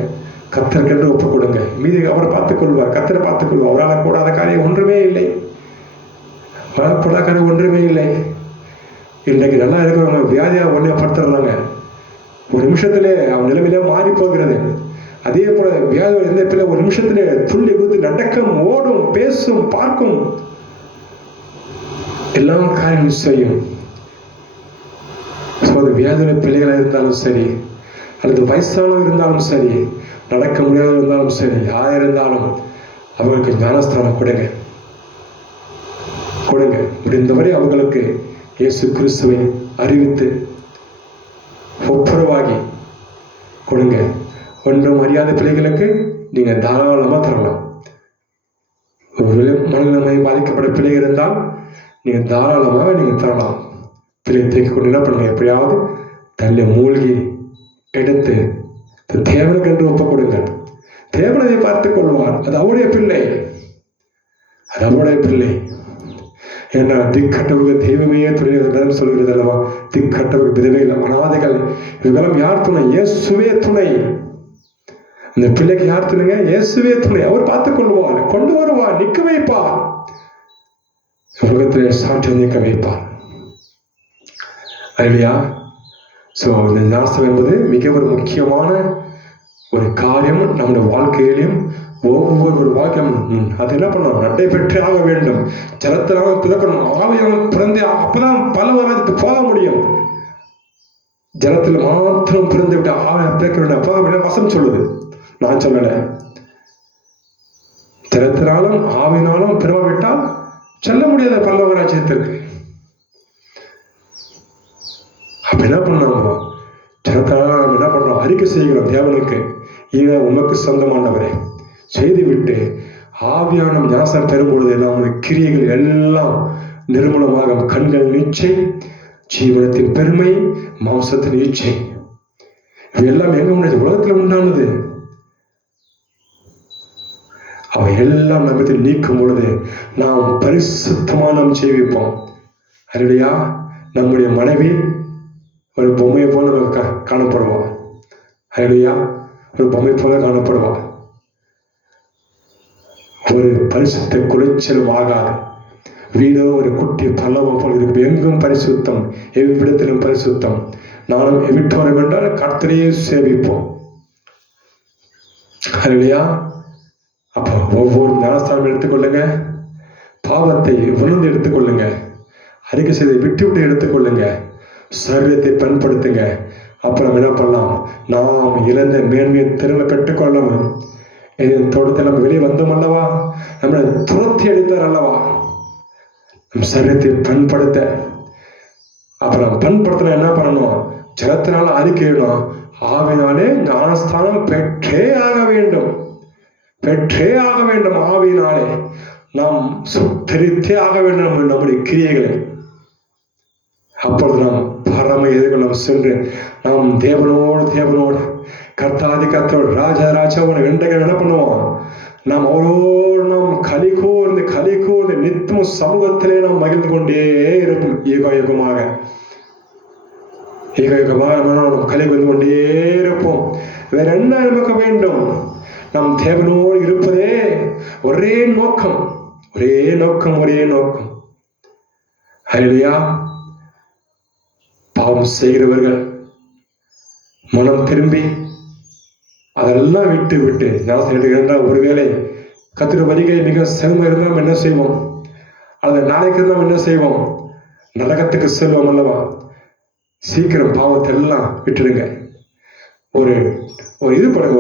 கர்த்தருக்கென்று ஒப்பு கொடுங்க. மீதி அவர் பார்த்துக் கொள்வார், கர்த்தரை பார்த்துக் கொள்வார். அவரால் கூடாத காரியம் ஒன்றுமே இல்லை, கூடாத காரியம் ஒன்றுமே இல்லை. இன்றைக்கு நல்லா இருக்கிறவங்க வியாதியா ஒன்னே படுத்துறாங்க, ஒரு நிமிஷத்திலே அவன் நிலைமையிலே மாறி போகிறது. அதே போல வியாதி எந்த பிள்ளை ஒரு நிமிஷத்திலே துள்ளி குதித்து நடக்கும், ஓடும், பேசும், பார்க்கும், எல்லா காரியம் செய்யும். வியாதியுள்ள பிள்ளைகளாக இருந்தாலும் சரி, அல்லது வயசானவங்க இருந்தாலும் சரி, நடக்க முடியாத இருந்தாலும் சரி, யார் இருந்தாலும் அவர்களுக்கு ஞானஸ்தானம் கொடுங்க. முடிந்தவரை அவர்களுக்கு இயேசு கிறிஸ்துவை அறிவித்து ஒப்புரவாகி கொடுங்க. ஒன்றும் அறியாத பிள்ளைகளுக்கு நீங்க தாராளமா தரலாம். ஒரு மனநிலைமை பாதிக்கப்பட்ட பிள்ளைகள் இருந்தால் நீங்க தாராளமாக நீங்க தரலாம். பிள்ளையை தேக்கி கொண்டு என்ன பண்ணுங்க, எப்படியாவது தன்னை மூழ்கி எடுத்து தேவனுக்கு என்று ஒப்புக் கொடுங்க. தேவனை பார்த்துக் கொள்வார். அது அவருடைய பிள்ளை, அது அவருடைய பிள்ளை. ஏன்னா திக்கட்டவர்கள் தெய்வமையே துணை சொல்கிறது அல்லவா. திக்கட்டவர்கள் விதவைகள், அனாதைகள், இவர்களும் யார் துணை? இயேசுவே துணை. இந்த பிள்ளைக்கு யார் துணைங்க? இயேசுவே துணை. அவர் பார்த்துக் கொள்வார், கொண்டு வருவார், நிற்க வைப்பார், உலகத்திலே சாட்சி நிற்க வைப்பார். இல்லையா? ஸோ இந்த ஞானம் என்பது மிக ஒரு முக்கியமான ஒரு காரியம் நம்முடைய வாழ்க்கையிலும். ஒவ்வொரு வாக்கியம் அது என்ன பண்ணணும், நடைபெற்றே ஆக வேண்டும். ஜலத்தினால பிறக்கணும், ஆவியான பிறந்தே, அப்பதான் பல வரத்துக்கு போக முடியும். ஜலத்தில் மாத்திரம் பிறந்து விட்டு ஆவிய பிறக்க வேண்டும். அப்போ வசம் சொல்லுது, நான் சொல்லல. ஜலத்தினாலும் ஆவினாலும் பிறவிட்டால் சொல்ல முடியாத பல்லவ ராஜ்யத்திற்கு. அப்ப என்ன பண்ணோம், ஜலத்தினால நம்ம என்ன பண்றோம், அறிக்கை செய்கிறோம் தேவனுக்கு, இவன் உமக்கு சொந்தமானவரே செய்துவிட்டு ஆவியான ஞானம் பெறும் பொழுது நம்முடைய கிரியைகள் எல்லாம் நிர்மூலமாக. கண்கள் இச்சை, ஜீவனத்தின் பெருமை, மாம்சத்தின் இச்சை, இவையெல்லாம் எங்க உண்டாச்சு? உலகத்துல உண்டானது. அவை எல்லாம் நம்மத்தில் நீக்கும் பொழுது நாம் பரிசுத்தமான நாம் ஜீவிப்போம். அல்லேலூயா. நம்முடைய மனைவி ஒரு பொம்மையை போல நமக்கு காணப்படுவார். அல்லேலூயா. ஒரு பொம்மை போல காணப்படுவார். ஒரு பரிசுத்த குறைச்சலும் ஆகாது. வீடோ ஒரு குட்டி பல்லவம் போல் இருக்கு. எங்கும் பரிசுத்தம், எவ்விடத்திலும் பரிசுத்தம். நானும் எவிட்டோரம் என்றால் கர்த்தரையே சேவிப்போம். அல்லேலூயா. அப்போ ஒவ்வொரு ஞானஸ்தானம் எடுத்துக்கொள்ளுங்க, பாவத்தை உணர்ந்து எடுத்துக்கொள்ளுங்க, அறிக்கை செய்தை விட்டு விட்டு எடுத்துக்கொள்ளுங்க, சரீரத்தை பயன்படுத்துங்க. அப்புறம் என்ன பண்ணலாம், நாம் இழந்த மேன்மையை திரும்ப பெற்றுக்கொள்ளணும். தோட்டத்தில் நம்ம வெளியே வந்தோம் அல்லவா, நம்மளை துரத்தி அடித்தார் அல்லவா. நம் சரீரத்தை பண்படுத்த, அப்புறம் பண்படுத்தினா என்ன பண்ணணும், ஜலத்தினால அறிக்கையிடணும், ஆவினாலே ஞானஸ்தானம் பெற்றே ஆக வேண்டும், பெற்றே ஆக வேண்டும். ஆவினாலே நாம் சுத்தரித்தே ஆக வேண்டும் நம்முடைய கிரியைகளை. அப்பொழுது நாம் பரம எதிர்கொள்ள சென்று நாம் தேவனோடு கர்த்தாதி கர்த்தரோடு ராஜாவோட வெண்டைகள் என்ன பண்ணுவோம், நாம் அவரோடு நாம் கலி கூர்ந்து நித்தம் சமூகத்திலே நாம் மகிழ்ந்து கொண்டே இருப்போம். யுகமாக நாம் கலி கூர்ந்து கொண்டே இருப்போம். வேற என்ன இருக்க வேண்டும்? நம் தேவனோடு இருப்பதே ஒரே நோக்கம். அல்லேலூயா. பாவம் செய்கிறவர்கள் மனம் திரும்பி அதெல்லாம் விட்டு விட்டு ஞானஸ்தானம் எடுக்கின்ற ஒருவேளை கத்திர வருகை மிக சிரமம் இருந்தால் நம்ம என்ன செய்வோம்? அது நாளைக்கு இருந்தால் என்ன செய்வோம்? நரகத்துக்கு செல்வோம் அல்லவா? சீக்கிரம் பாவத்தை எல்லாம் விட்டுடுங்க. ஒரு இது போடுங்க,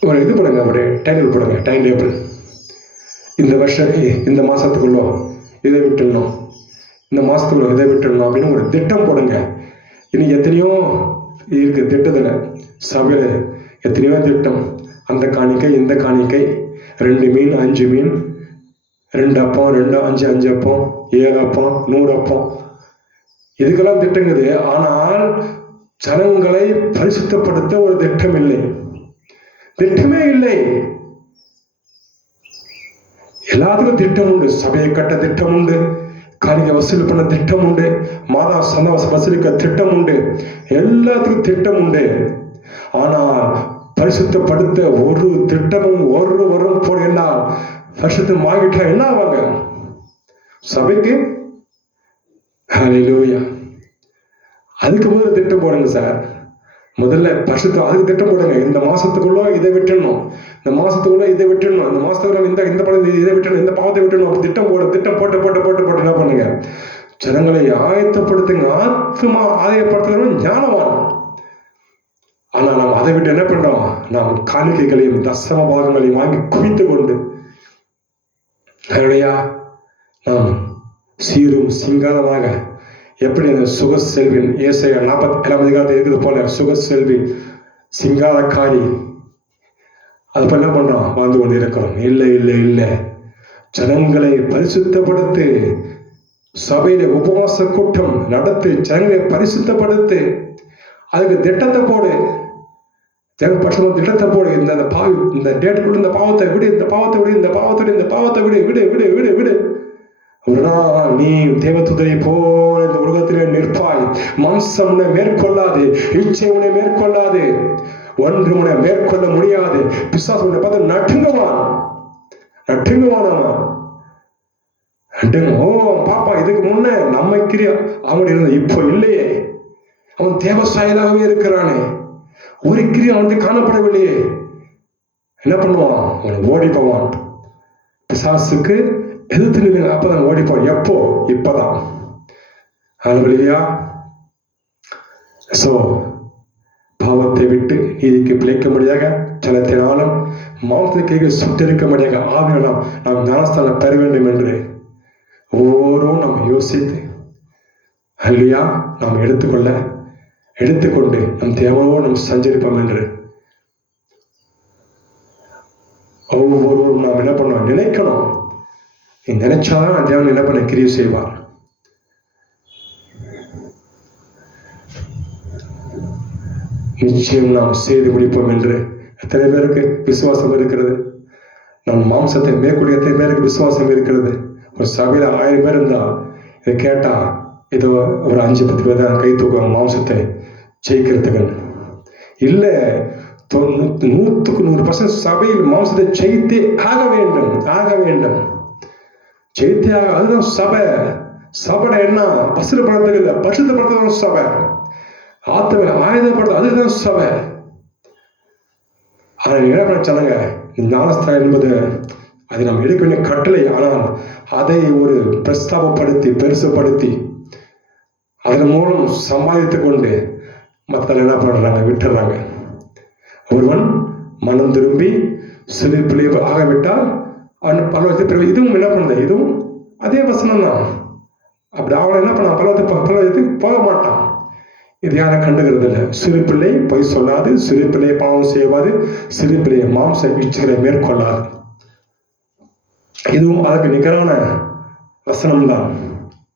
ஒரு டைம் டேபிள். இந்த வருஷம் இந்த மாசத்துக்குள்ள இதை விட்டுடணும், இந்த மாசத்துக்குள்ள இதை விட்டுடணும் அப்படின்னு ஒரு திட்டம் போடுங்க. இன்னைக்கு எத்தனையோ இருக்கு திட்டத்துல, சபையில எத்தனையோ திட்டம். அந்த காணிக்கை, இந்த காணிக்கை, 2 மீன் 5 மீன், 2 அப்பம் 2 5 5 அப்பம், 7 அப்பம் 100 அப்பம், இதுக்கெல்லாம் திட்டங்குது. ஆனால் ஜனங்களை பரிசுத்தப்படுத்த ஒரு திட்டம் இல்லை, திட்டமே இல்லை. எல்லாத்துக்கும் திட்டம் உண்டு. சபையை கட்ட திட்டம் உண்டு, காணிக்கை வசூல் பண்ண திட்டம் உண்டு, மாதா சந்தாசம் வசூலிக்க திட்டம் உண்டு, எல்லாத்துக்கும் திட்டம் உண்டு. ஆனால் பரிசுத்தப்படுத்த ஒரு திட்டமும் ஒருவரும் போனா பரிசுத்தம் ஆகிட்டா என்ன ஆவாங்க சபைக்கு? ஹல்லேலூயா. அதுக்கு முதல்ல திட்டம் போடுங்க சார். முதல்ல பரிசுத்தம், அதுக்கு திட்டம் போடுங்க. இந்த மாசத்துக்குள்ள இதை விட்டுடணும், இந்த மாசத்துக்குள்ள இதை விட்டுடணும், இந்த மாசத்துக்குள்ள இந்த படம் இதை விட்டுணும், இந்த பாவத்தை விட்டுணும். திட்டம் போட்டு என்ன பண்ணுங்க? ஜனங்களை ஆயத்தப்படுத்துங்க. ஆத்மா ஆதாயப்படுத்துகிறவன் ஞானவான். ஆனா நாம் அதை விட்டு என்ன பண்றோம்? நாம் காணிக்கைகளையும் தசம பாகங்களையும் வாங்கி குவித்து கொண்டு நாம் சீரும் சிங்காரமாக, எப்படி அந்த சுக செல்வின் ஏசாயா 47 அதிகாரத்தில் இருக்குது போல, சுக செல்வி சிங்காரக்காரி, அது என்ன பண்றோம்? வாழ்ந்து கொண்டு இருக்கிறோம். இல்லை இல்லை இல்லை, ஜனங்களை பரிசுத்தப்படுத்து. சபையில உபவாச கூட்டம் நடத்து, ஜனங்களை பரிசுத்தப்படுத்து. அதுக்கு திட்டத்தை போடு, ஜனபட்சம் திட்டத்தை போடு. இந்த டேட்டுக்குள்ள இந்த பாவத்தை விடு, இந்த பாவத்தை விடு, இந்த பாவத்தை விடு, இந்த பாவத்தை விடு விடு விடு விடு விடு. நீ தேவதூதரை போல இந்த உலகத்திலே நிற்பாய். மாம்சம் உன்னை மேற்கொள்ளாது, இச்சை உன்னை மேற்கொள்ளாது, ஒன்று உன்னை மேற்கொள்ள முடியாது. பிசாசு உன்னை பார்த்து நட்டுங்குவான். ஓ பாப்பா, இதுக்கு முன்ன நம்ம கிரியா அவன் இருந்த, இப்போ இல்லையே. அவன் தேவசாயலாகவே இருக்கிறானே, ஒரு கிரியா வந்து காணப்படவில்லையே. என்ன பண்ணுவான்? அவன் ஓடி போவான். பிசாசுக்கு எதிர்த்து நின்று அப்பதான் ஓடிப்போம். எப்போ? இப்பதான். ஹல்லேலூயா. சோ பாவத்தை விட்டு நீதிக்கு பிழைக்கும்படியாக, ஜலத்தினாலும் மாம்சத்தை சுட்டரிக்கும்படியாக ஆவியால் நாம் ஞானஸ்தானம் பெற வேண்டும் என்று ஒவ்வொருவரும் நாம் யோசித்து ஹல்லேலூயா நாம் எடுத்துக்கொண்டு நம் தேவனோடு நாம் சஞ்சரிப்போம் என்று ஒவ்வொருவரும் நாம் என்ன பண்ணோம்? நினைக்கணும். நினைச்சாதான் தேவன் என்ன பண்ண கிரியை செய்வார். நிச்சயம் நாம் செய்து முடிப்போம் என்று எத்தனை பேருக்கு விசுவாசம் இருக்கிறது? நான் மாம்சத்தை மேற்கொள்ள எத்தனை பேருக்கு விசுவாசம் இருக்கிறது? ஒரு சபையில 1000 பேர் இருந்தா இதை கேட்டா ஏதோ ஒரு 5-10 பேர் தான் கை தூக்குவாங்க மாம்சத்தை ஜெயிக்கிறதுக்கு. இல்ல 100% சபையில் மாம்சத்தை ஜெயித்தே ஆக வேண்டும். ஜெயித்தியாக, அதுதான் சபை. சபை என்ன? பசுப்படுத்துறது இல்லை, பரிசுத்தப்படுத்துறது சபை. ஆத்ம ஆயுதப்படுத்த, அதுதான் சபை. ஆனா என்ன பண்ண சொன்னாங்க? ஞானஸ்தானம் என்பது அதை நாம் எடுக்க வேண்டிய கட்டளை. ஆனால் அதை ஒரு பிரஸ்தாபப்படுத்தி பெருசுப்படுத்தி அதன் மூலம் சம்பாதித்து கொண்டு மற்ற என்ன பண்றாங்க? விட்டுறாங்க. ஒருவன் மனம் திரும்பி சிறு பிள்ளை ஆகவிட்டால் பல்லவத்தை பிறகு இதுவும் என்ன பண்ணுது? இதுவும் அதே வசனம் தான். அப்படி அவனை என்ன பண்ண? பல்லவத்துக்கு போக மாட்டான். இது யாரை கண்டுகிறது இல்லை. சிறு பிள்ளை பொய் சொல்லாது, சிறு பிள்ளை பாவம் செய்வாது, சிறு பிள்ளை மாம்ச இச்சைகளை மேற்கொள்ளாது. இதுவும் அதுக்கு நிகரான வசனம் தான்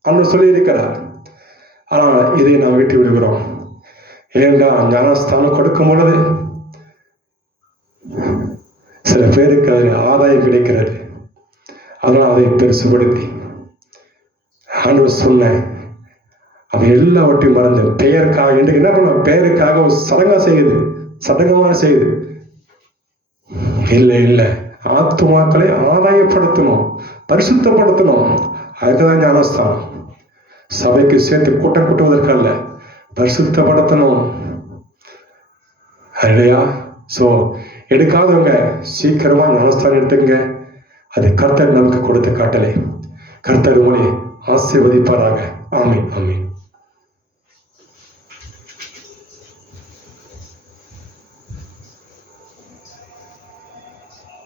அவர் சொல்லி இருக்கிறார். ஆனால் இதை நாம் விட்டு விடுகிறோம். ஏண்டா ஞானஸ்தானம் கொடுக்கும் பொழுது சில பேருக்கு அதில் ஆதாயம் கிடைக்கிறது. அதனால் அதை பெருசுபடுத்தி ஆண்டவர் சொன்ன அவன் எல்லாவற்றையும் மறந்து பெயருக்காக இன்றைக்கு என்ன பண்ண? பெயருக்காக ஒரு சடங்கமாக செய்யுது. இல்லை, ஆத்துமாக்களை ஆதாயப்படுத்தணும், பரிசுத்தப்படுத்தணும். அதுக்குதான் ஞானஸ்தானம். சபைக்கு சேர்த்து கூட்டம் கூட்டுவதற்கு அல்ல, பரிசுத்தப்படுத்தணும். இல்லையா? ஸோ எடுக்காதவங்க சீக்கிரமா ஞானஸ்தானம் எடுத்துங்க. அது கர்த்தர் நமக்கு கொடுத்த கட்டளை. கர்த்தர் உங்களை ஆசீர்வதிப்பாராக. ஆமீன், ஆமீன்.